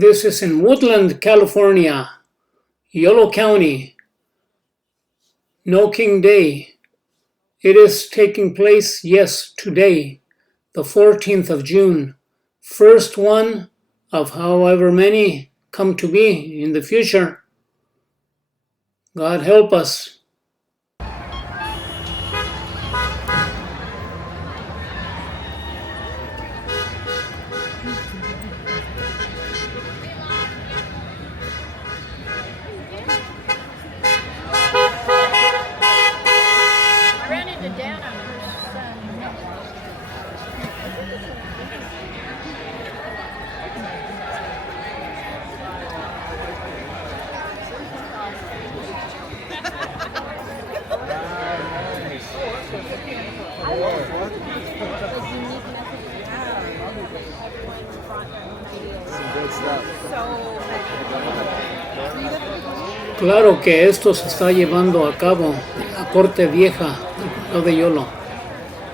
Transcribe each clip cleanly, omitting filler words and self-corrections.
This is in Woodland, California, Yolo County. No King Day. It is taking place, yes, today, the 14th of June. First one of however many come to be in the future. God help us. Claro que esto se está llevando a cabo en la Corte Vieja del Condado de Yolo.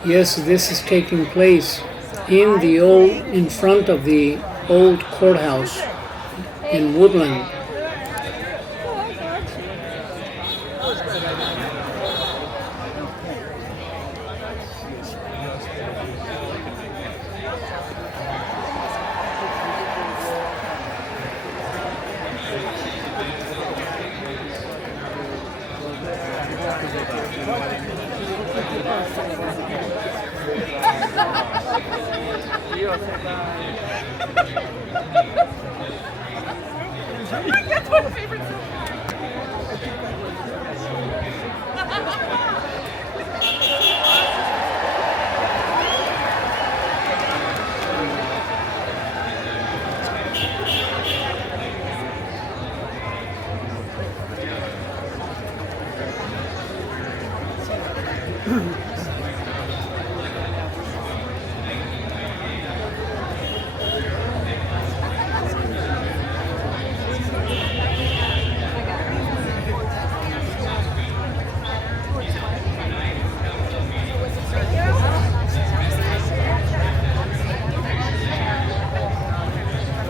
Yes, this is taking place in front of the old courthouse in Woodland.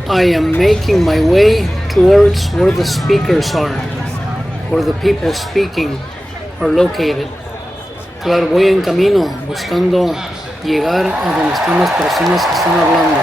I am making my way towards where the speakers are, where the people speaking are located. Claro, voy en camino buscando llegar a donde están las personas que están hablando.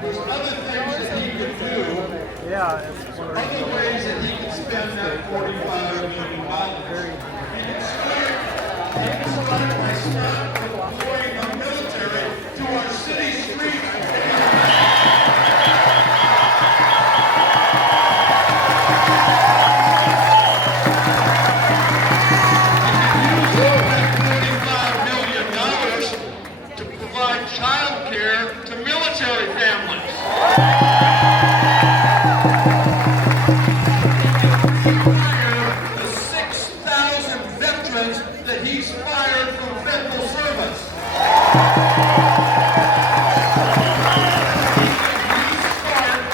There's other things that Child care to military families. The 6,000 veterans that he's fired from federal service. He started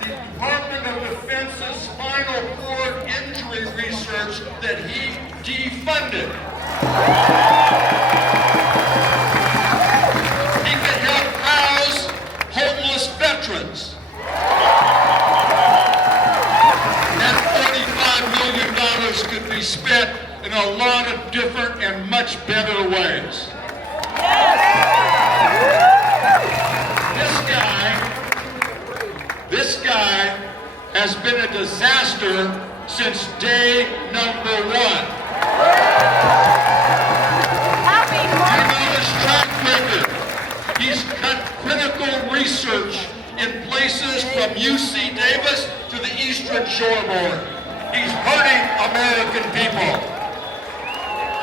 the Department of Defense's spinal cord injury research that he defunded. Veterans. That $45 million could be spent in a lot of different and much better ways. This guy has been a disaster since day number one. You know his track record. He's cut critical research in places from UC Davis to the Eastern Shoreboard. He's hurting American people.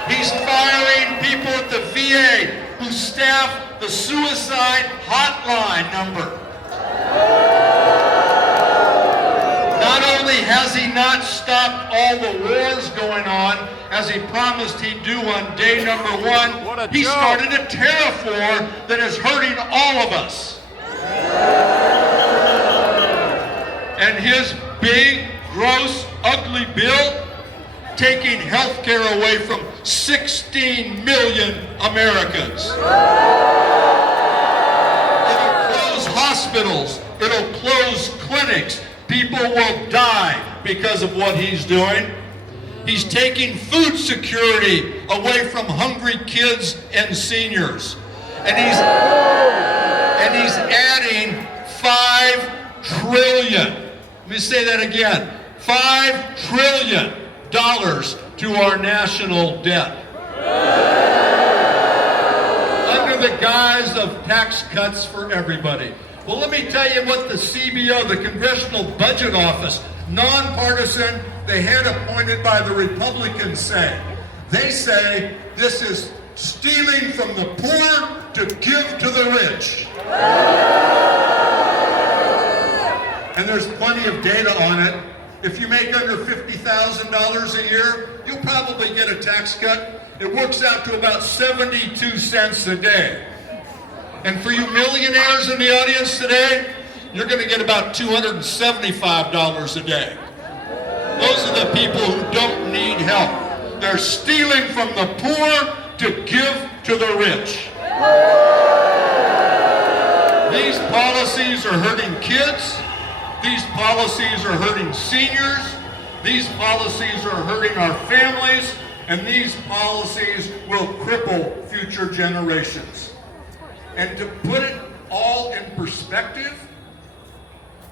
He's firing people at the VA who staff the suicide hotline number. Not only has he not stopped all the wars going on, as he promised he'd do on day number one, he started a tariff war that is hurting all of us. And his big, gross, ugly bill, taking health care away from 16 million Americans. It'll close hospitals. It'll close clinics. People will die because of what he's doing. He's taking food security away from hungry kids and seniors. And he's adding $5 trillion. Let me say that again. $5 trillion to our national debt. Under the guise of tax cuts for everybody. Well, let me tell you what the CBO, the Congressional Budget Office, nonpartisan, the head appointed by the Republicans say. They say this is stealing from the poor to give to the rich. And there's plenty of data on it. If you make under $50,000 a year, you'll probably get a tax cut. It works out to about 72 cents a day. And for you millionaires in the audience today, you're going to get about $275 a day. Those are the people who don't need help. They're stealing from the poor to give to the rich. These policies are hurting kids. These policies are hurting seniors. These policies are hurting our families. And these policies will cripple future generations. And to put it all in perspective,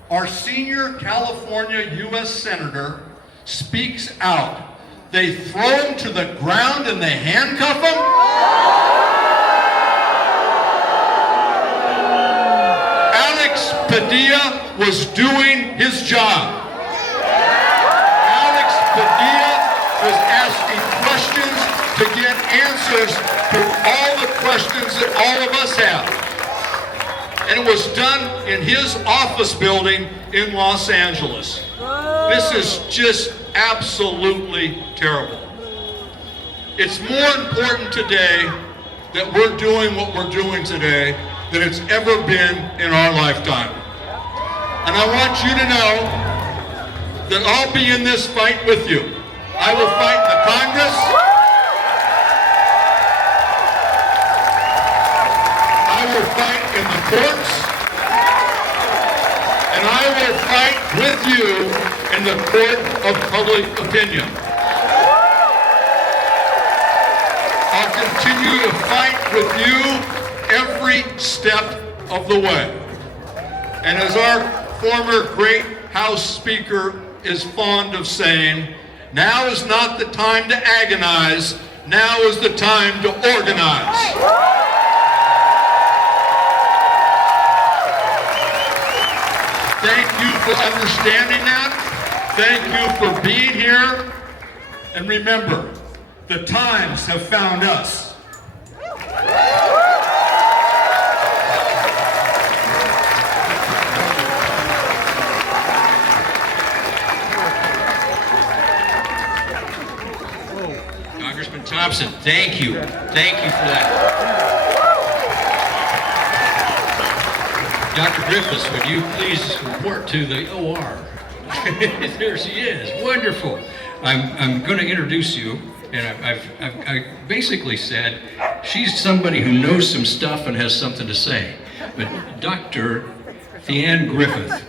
our senior California U.S. Senator speaks out. They throw him to the ground and they handcuff him? Alex Padilla was doing his job. Alex Padilla was asking questions to get answers to all the questions that all of us have. And it was done in his office building in Los Angeles. This is just absolutely terrible. It's more important today that we're doing what we're doing today than it's ever been in our lifetime. And I want you to know that I'll be in this fight with you. I will fight in the Congress. I will fight in the courts. And I will fight with you in the court of public opinion. I'll continue to fight with you every step of the way. And as our former great House Speaker is fond of saying, now is not the time to agonize, Now is the time to organize. Thank you for understanding that. Thank you for being here. And remember, the times have found us. Congressman Thompson, thank you. Thank you for that. Dr. Griffiths, would you please report to the OR? There she is. Wonderful. I'm going to introduce you, and I basically said she's somebody who knows some stuff and has something to say. But Dr. Theanne Griffith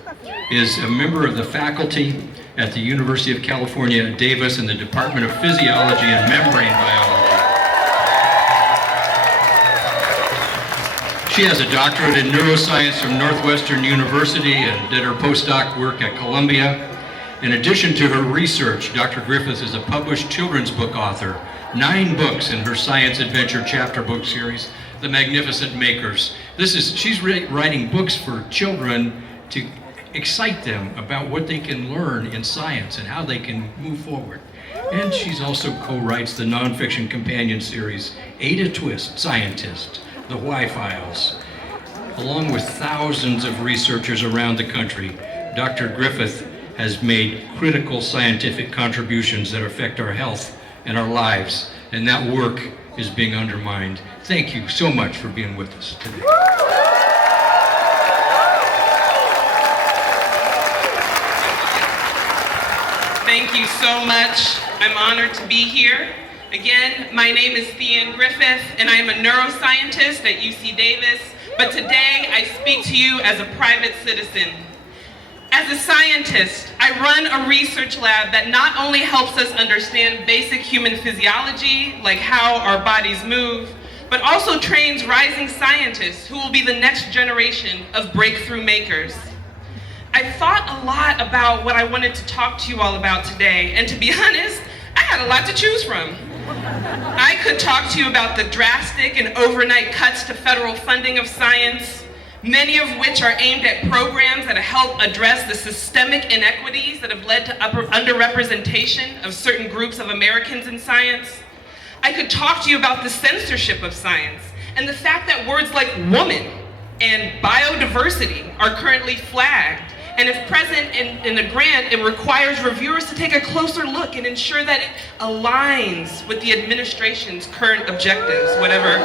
is a member of the faculty at the University of California at Davis in the Department of Physiology and Membrane Biology. She has a doctorate in neuroscience from Northwestern University and did her postdoc work at Columbia. In addition to her research, Dr. Griffith is a published children's book author, 9 books in her Science Adventure chapter book series, The Magnificent Makers. She's writing books for children to excite them about what they can learn in science and how they can move forward. And she's also co-writes the nonfiction companion series, Ada Twist, Scientist, The Why Files. Along with thousands of researchers around the country, Dr. Griffith has made critical scientific contributions that affect our health and our lives, and that work is being undermined. Thank you so much for being with us today. Thank you so much. I'm honored to be here. Again, my name is Theanne Griffith, and I'm a neuroscientist at UC Davis, but today I speak to you as a private citizen. As a scientist, I run a research lab that not only helps us understand basic human physiology, like how our bodies move, but also trains rising scientists who will be the next generation of breakthrough makers. I thought a lot about what I wanted to talk to you all about today, and to be honest, I had a lot to choose from. I could talk to you about the drastic and overnight cuts to federal funding of science, many of which are aimed at programs that help address the systemic inequities that have led to underrepresentation of certain groups of Americans in science. I could talk to you about the censorship of science and the fact that words like woman and biodiversity are currently flagged. And if present in a grant, it requires reviewers to take a closer look and ensure that it aligns with the administration's current objectives, whatever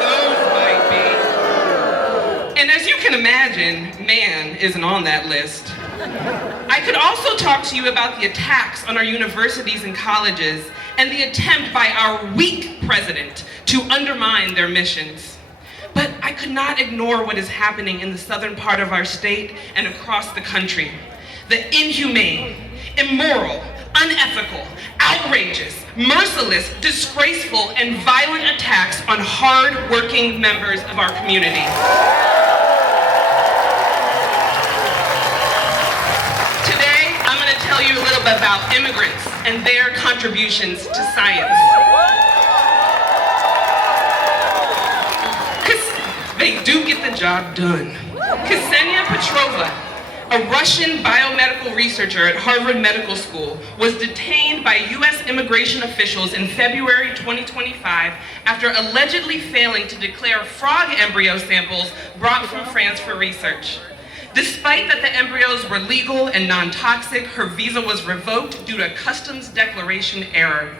those might be. And as you can imagine, man isn't on that list. I could also talk to you about the attacks on our universities and colleges and the attempt by our weak president to undermine their missions. But I could not ignore what is happening in the southern part of our state and across the country. The inhumane, immoral, unethical, outrageous, merciless, disgraceful, and violent attacks on hard-working members of our community. Today, I'm going to tell you a little bit about immigrants and their contributions to science. They do get the job done. Ksenia Petrova, a Russian biomedical researcher at Harvard Medical School, was detained by U.S. immigration officials in February 2025 after allegedly failing to declare frog embryo samples brought from France for research. Despite that the embryos were legal and non-toxic, her visa was revoked due to a customs declaration error.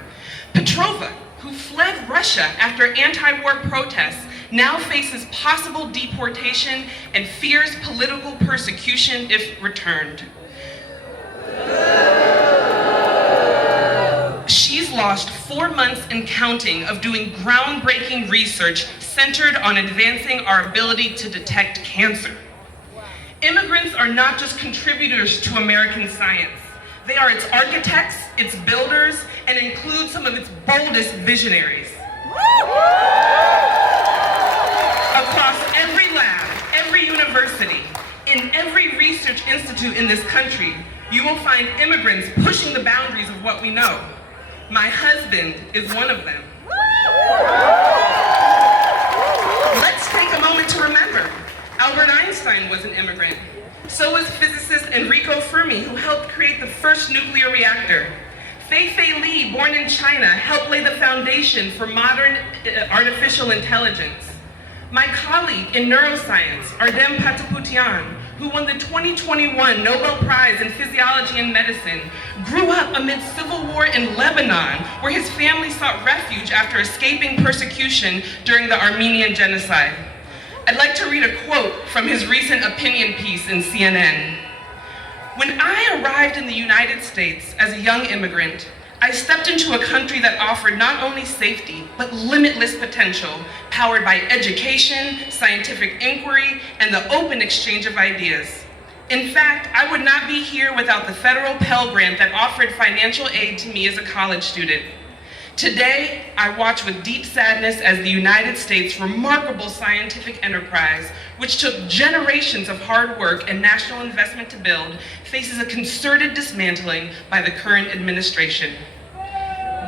Petrova, who fled Russia after anti-war protests, now faces possible deportation and fears political persecution if returned. She's lost 4 months and counting of doing groundbreaking research centered on advancing our ability to detect cancer. Immigrants are not just contributors to American science. They are its architects, its builders, and include some of its boldest visionaries. Across every lab, every university, in every research institute in this country, you will find immigrants pushing the boundaries of what we know. My husband is one of them. Let's take a moment to remember, Albert Einstein was an immigrant. So was physicist Enrico Fermi, who helped create the first nuclear reactor. Fei-Fei Li, born in China, helped lay the foundation for modern artificial intelligence. My colleague in neuroscience, Ardem Pataputian, who won the 2021 Nobel Prize in Physiology and Medicine, grew up amid civil war in Lebanon, where his family sought refuge after escaping persecution during the Armenian genocide. I'd like to read a quote from his recent opinion piece in CNN. When I arrived in the United States as a young immigrant, I stepped into a country that offered not only safety, but limitless potential, powered by education, scientific inquiry, and the open exchange of ideas. In fact, I would not be here without the federal Pell Grant that offered financial aid to me as a college student. Today, I watch with deep sadness as the United States' remarkable scientific enterprise, which took generations of hard work and national investment to build, faces a concerted dismantling by the current administration.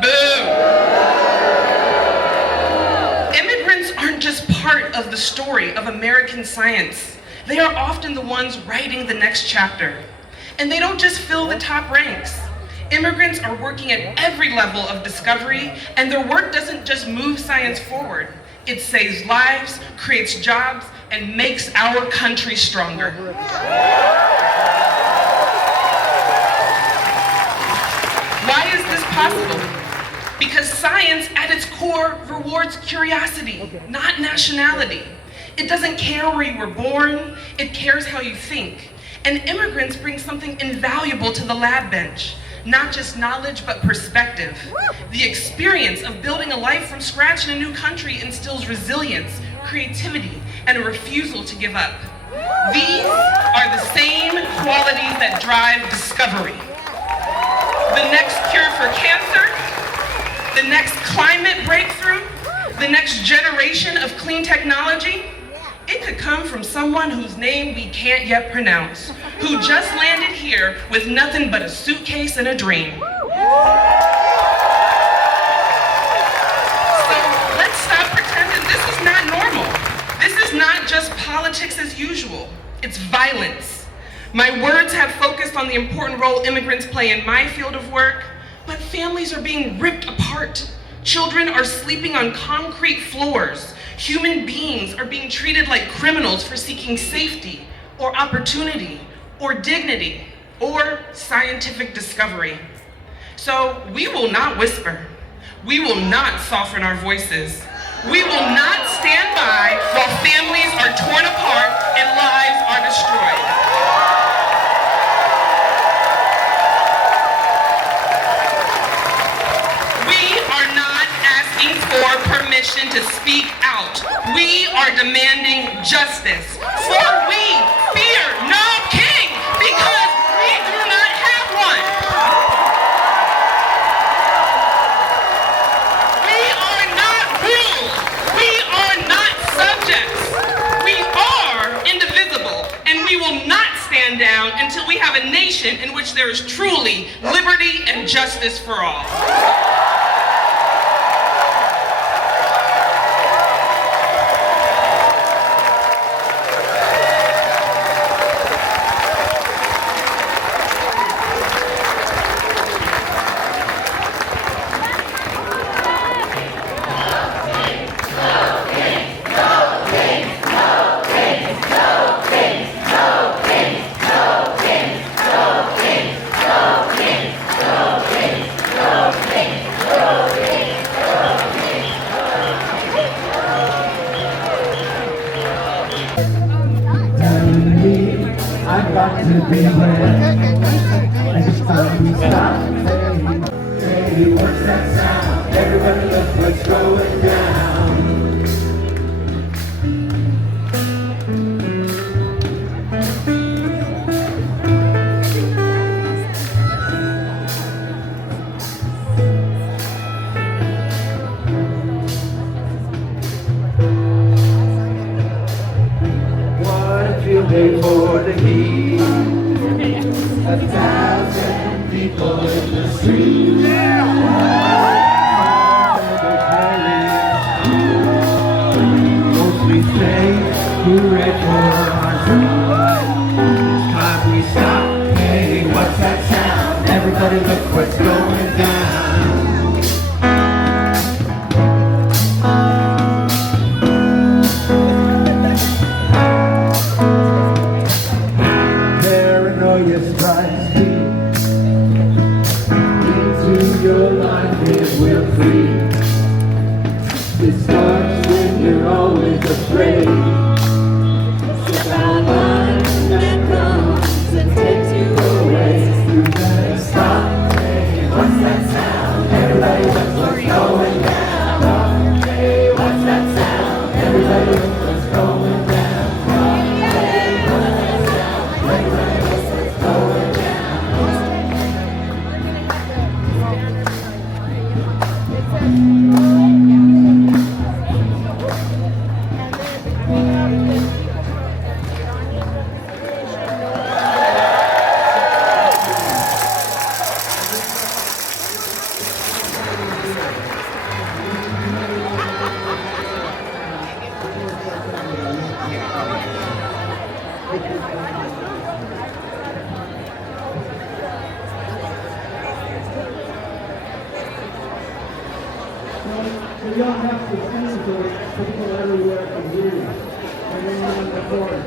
Boom! Immigrants aren't just part of the story of American science. They are often the ones writing the next chapter. And they don't just fill the top ranks. Immigrants are working at every level of discovery, and their work doesn't just move science forward. It saves lives, creates jobs, and makes our country stronger. Why is this possible? Because science, at its core, rewards curiosity, not nationality. It doesn't care where you were born, it cares how you think. And immigrants bring something invaluable to the lab bench. Not just knowledge, but perspective. The experience of building a life from scratch in a new country instills resilience, creativity, and a refusal to give up. These are the same qualities that drive discovery. The next cure for cancer, the next climate breakthrough, the next generation of clean technology, it could come from someone whose name we can't yet pronounce, who just landed here with nothing but a suitcase and a dream. So let's stop pretending this is not normal. This is not just politics as usual. It's violence. My words have focused on the important role immigrants play in my field of work, but families are being ripped apart. Children are sleeping on concrete floors. Human beings are being treated like criminals for seeking safety, or opportunity, or dignity, or scientific discovery. So we will not whisper. We will not soften our voices. We will not stand by while families are torn apart and lives are destroyed. We are not asking for permission to speak out. We are demanding justice. For we fear no king, because we do not have one. We are not ruled. We are not subjects. We are indivisible, and we will not stand down until we have a nation in which there is truly liberty and justice for all. I've got to be where next time we stop. Hey, what's that sound? Everybody look what's going down. Day for the heat, 1,000 people in the street. You ready for our zoo? It's time we stop. Hey, what's that sound? Everybody look what's going down. Paranoia strikes deep into your life, it will freeze. It starts when you're always afraid. It's about one that comes and takes you away. You better stop. Hey, what's that sound? Everybody look what's going down. Hey, what's that sound? Everybody look what's going down. Hey, what's that sound? Everybody look what's going down. So you don't have to sing to it, people everywhere can hear you. And then you're on the board.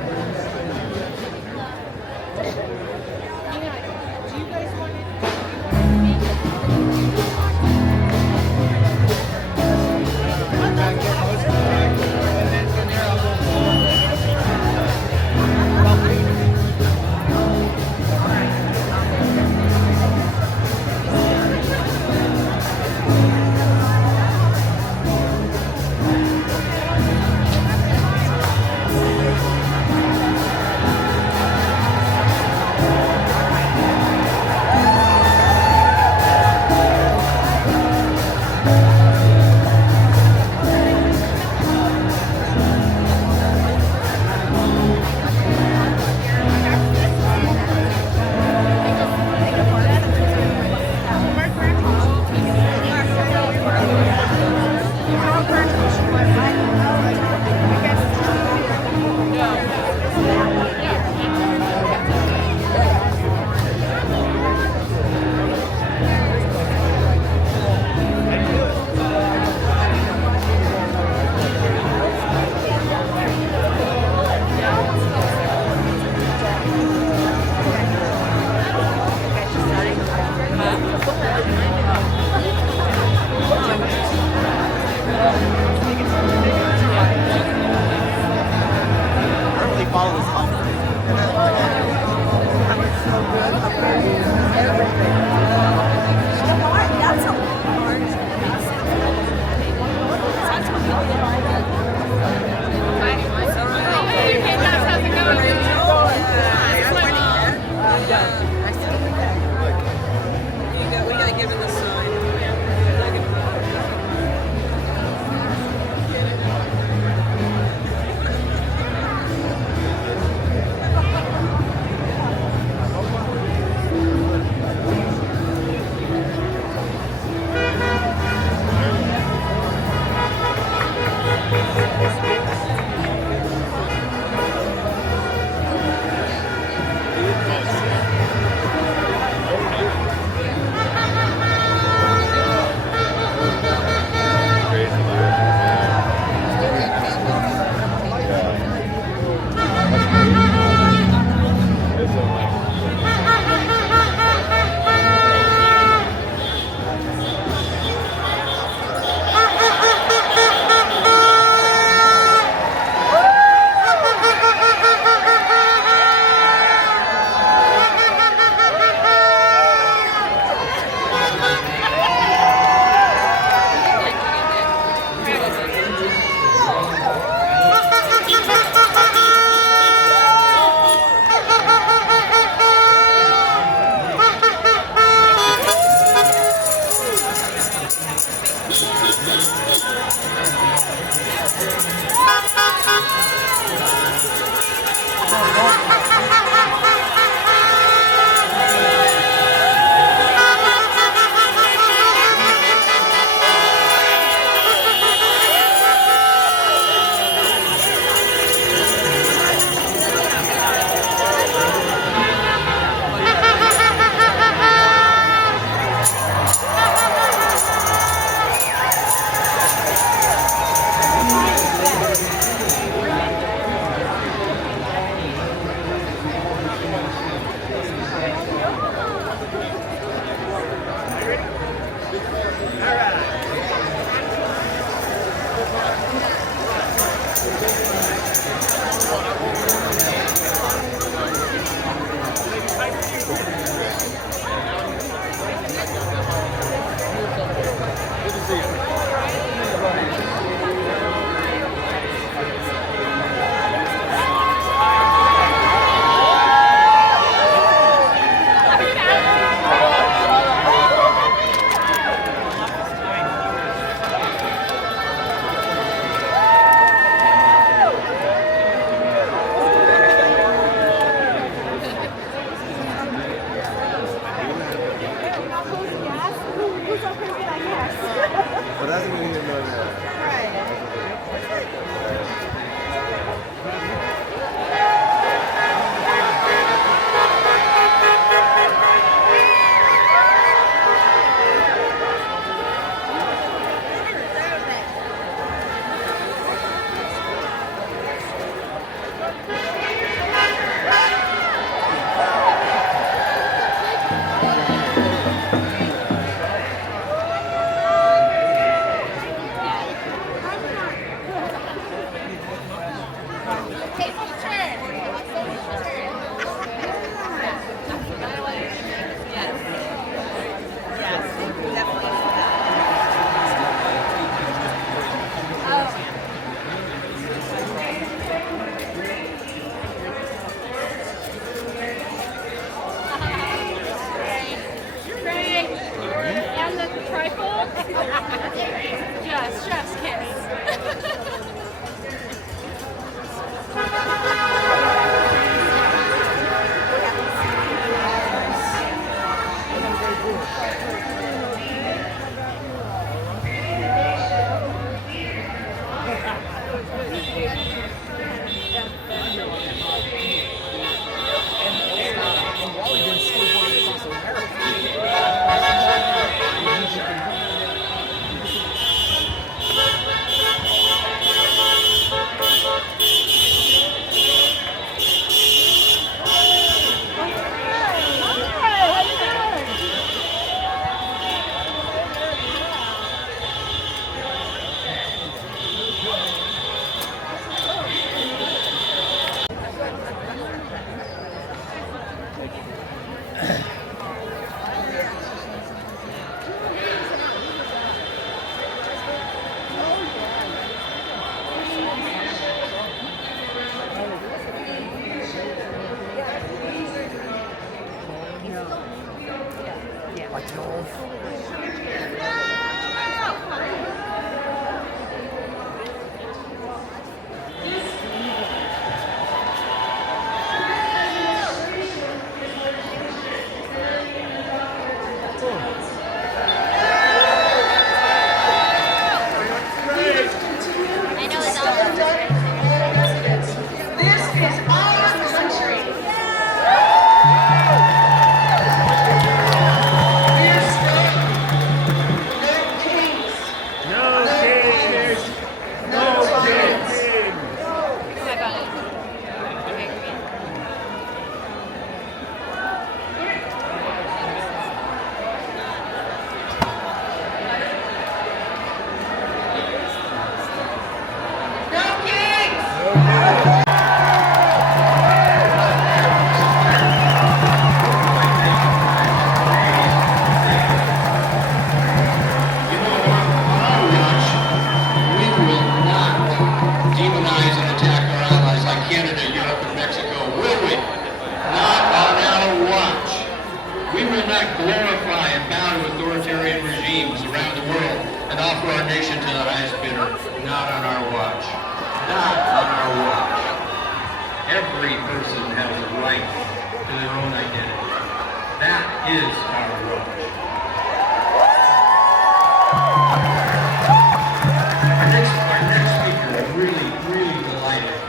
that's what we need to know now. And the trifle? Yes, chef's kiss. glorify and bow to authoritarian regimes around the world and offer our nation to the highest bidder. Not on our watch. Not on our watch. Every person has a right to their own identity. That is our watch. Our next speaker is really delighted.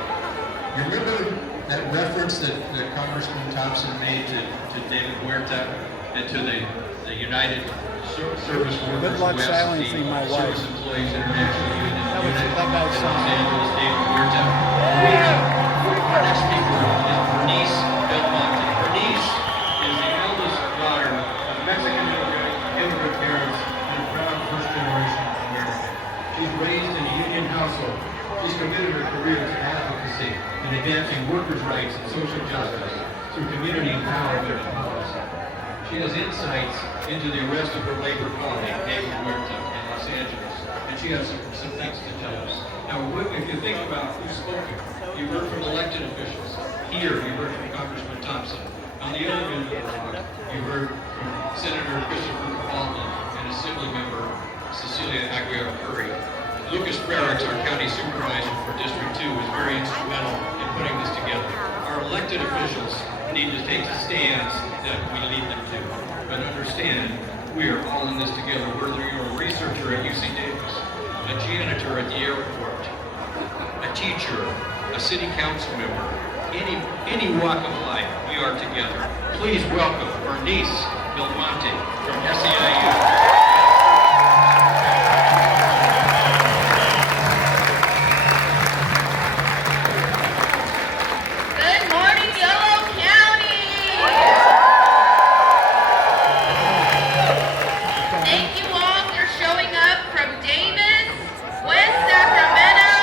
You remember that reference that Congressman Thompson made to David Huerta and to the United Service Workers Good luck silencing my wife. Service Employees International Union That in guy's Los Angeles, David Huerta. Our next speaker is Bernice Belmonte. Bernice is the eldest daughter of Mexican immigrant parents and a proud first-generation American. She's raised in a union household. She's committed her career to advocacy and advancing workers' rights and social justice through community empowerment policy. She has insights into the arrest of her labor colleague, David Huerta, in Los Angeles, and she has some things to tell us. Now, if you think about who's spoken, you heard from elected officials. Here, you heard from Congressman Thompson. On the other end of the rock, you heard from Senator Christopher Baldwin and Assembly Member Cecilia Aguirre Curry. Lucas Frericks, our county supervisor for District 2, was very instrumental in putting this together. Our elected officials need to take the stands that we lead them to, but understand We are all in this together, whether you're a researcher at UC Davis, a janitor at the airport, a teacher, a city council member, any walk of life, we are together. Please welcome Bernice Belmonte from SEIU. Good morning, Yolo County! Thank you all for showing up from Davis, West Sacramento,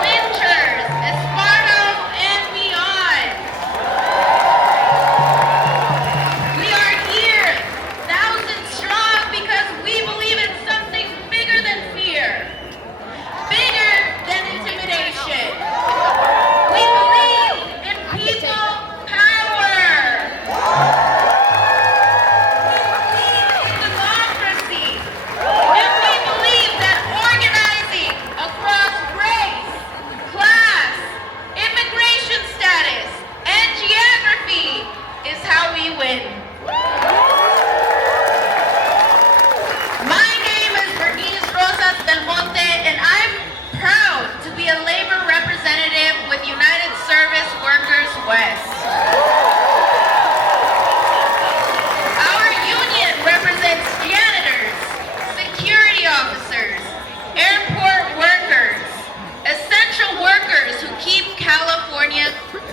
Winters, Esparto, and beyond. We are here, thousands strong, because we believe in something bigger than fear, bigger than intimidation. We believe in people power. We believe in democracy. And we believe that organizing across race, class, immigration status, and geography is how we win. My name is Bernice Rosas Belmonte, and I'm proud to be a labor representative with United Service Workers West. Our union represents janitors, security officers, airport workers, essential workers who keep California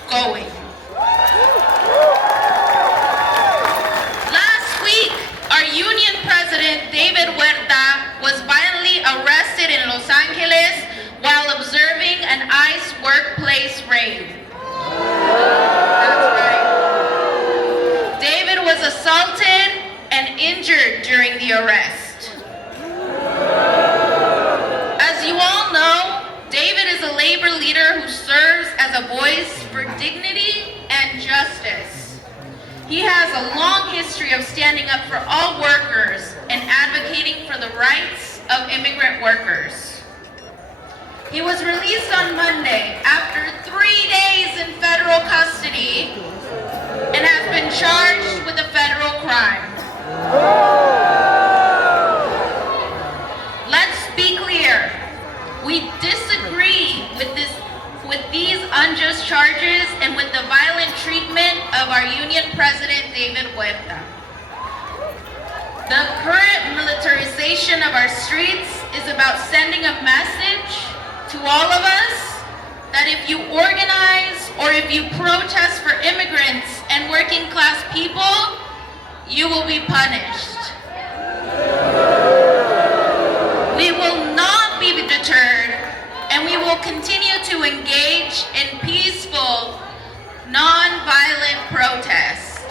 going. Last week, our union president, David Huerta, was violently arrested in Los Angeles while observing an ICE workplace raid. That's right. David was assaulted and injured during the arrest. As you all know, David is a labor leader who serves as a voice for dignity and justice. He has a long history of standing up for all workers and advocating for the rights of immigrant workers. He was released on Monday after 3 days in federal custody and has been charged with a federal crime. Let's be clear. We disagree with these unjust charges and with the violent treatment of our union president, David Huerta. The current militarization of our streets is about sending a message to all of us that if you organize or if you protest for immigrants and working class people, you will be punished. We will not be deterred, and we will continue to engage in peaceful, non-violent protest.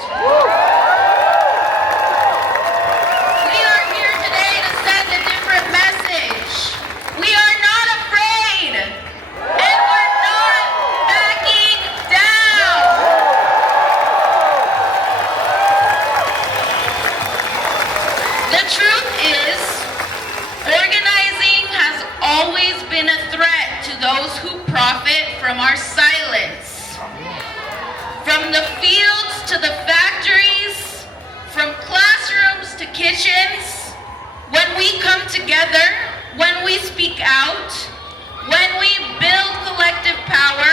We are here today to send a different message. We are not afraid, and we're not backing down. The truth is, organizing has always been a threat to those who profit from our silence. From the fields to the factories, from classrooms to kitchens, when we come together, when we speak out, when we build collective power,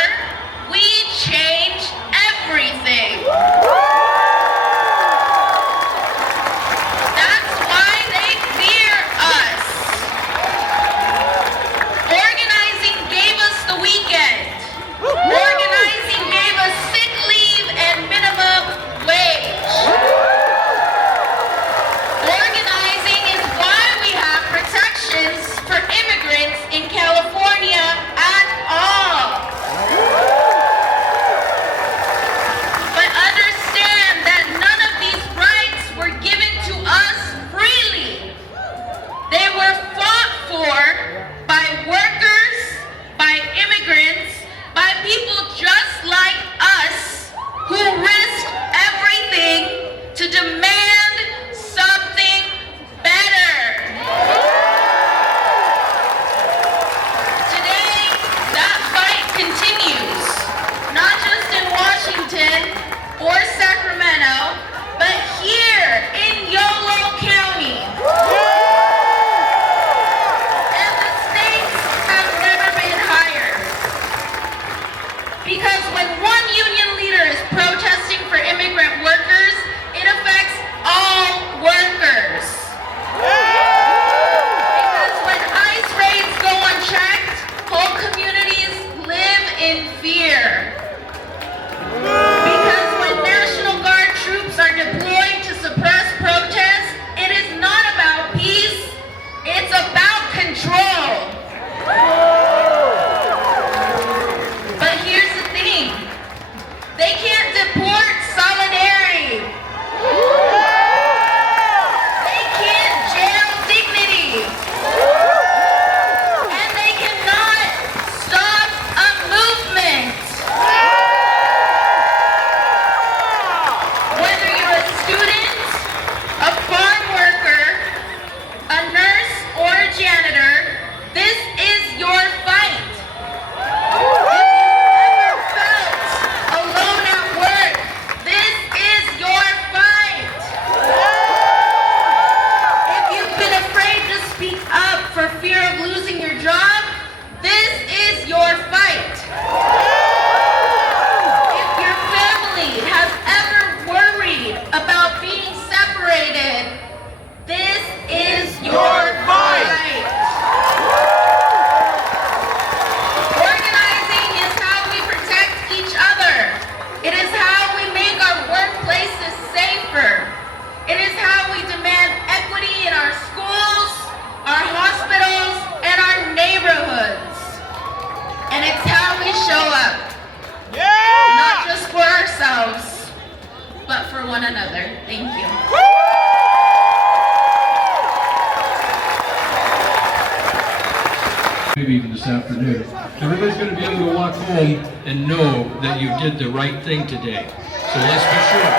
we change everything. That's why they fear us. Organizing gave us the weekend. Organizing gave us sick leave and minimum wage. Organizing is why we have protections for immigrants in California at maybe even this afternoon. Everybody's going to be able to walk home and know that you did the right thing today. So let's be sure.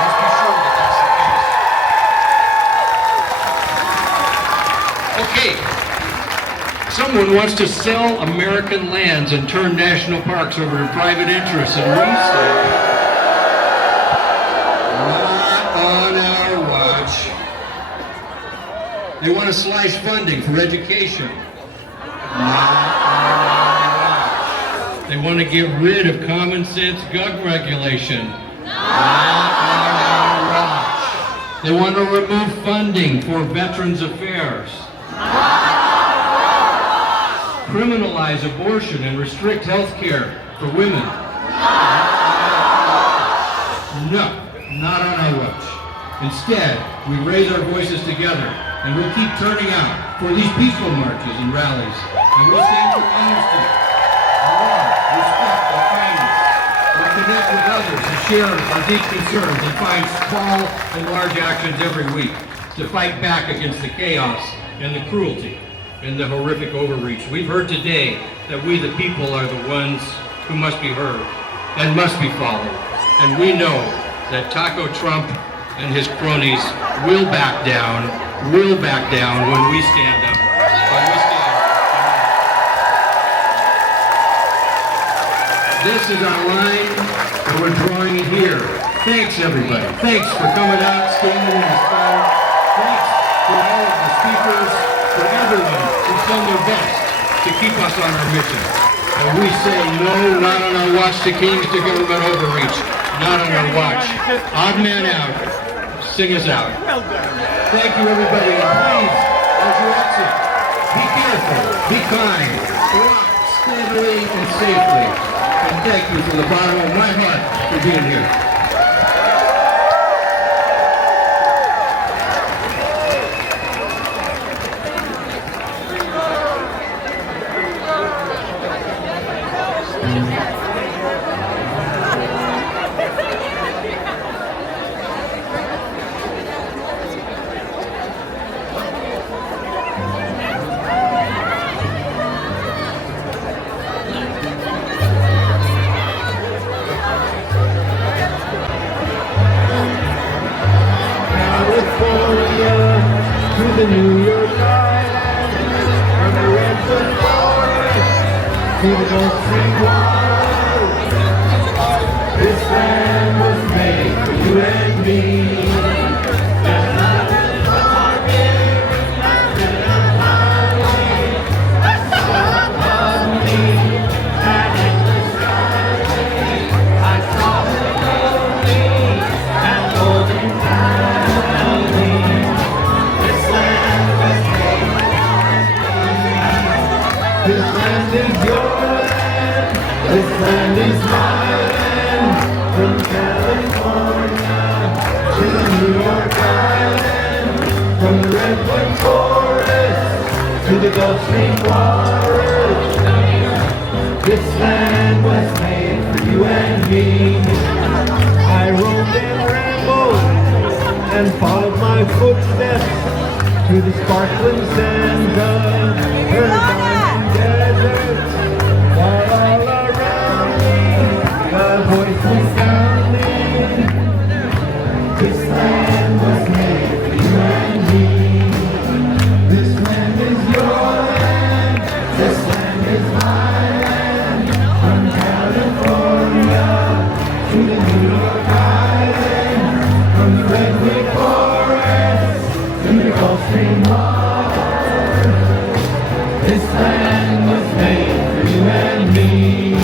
Let's be sure that that's the case. Okay. Someone wants to sell American lands and turn national parks over to private interests, and we say, not on our watch. They want to slash funding for education. They want to get rid of common sense gun regulation. They want to remove funding for Veterans Affairs. Criminalize abortion and restrict health care for women. No, not on our watch. Instead, we raise our voices together and we'll keep turning out for these peaceful marches and rallies. And we'll stand for honesty, love, respect, and kindness. We'll connect with others and share our deep concerns and find small and large actions every week to fight back against the chaos and the cruelty and the horrific overreach. We've heard today that we the people are the ones who must be heard and must be followed. And we know that Taco Trump and his cronies will back down when we stand up. When we stand up. This is our line, and we're drawing it here. Thanks, everybody. Thanks for coming out, standing in the crowd. Thanks to all of the speakers, for everyone who's done their best to keep us on our mission. And we say no, not on our watch to kings, to government overreach. Not on our watch. Odd man out. Sing us out. Thank you, everybody. And please, as you exit, be careful, be kind, walk steadily and safely. And thank you from the bottom of my heart for being here. To the New York Island, from the redwood forest to the Gulf Stream water. This land was made for you and me. There's nothing more big than the highway. Stop on me, that endless skyway. I saw the lonely and golden valley. This land is your land, this land is my land. From California to the New York Island, from the redwood forest to the Gulf Stream waters. This land was made for you and me. I roamed and rambled and followed my footsteps to the sparkling sands of her diamond desert. While all around me, my voice was sounding. This land was made for you and me. This land is your land. This land is my land. From California to the New York Island, from the redwood forest to the Gulf Stream water. This land was made for you and me.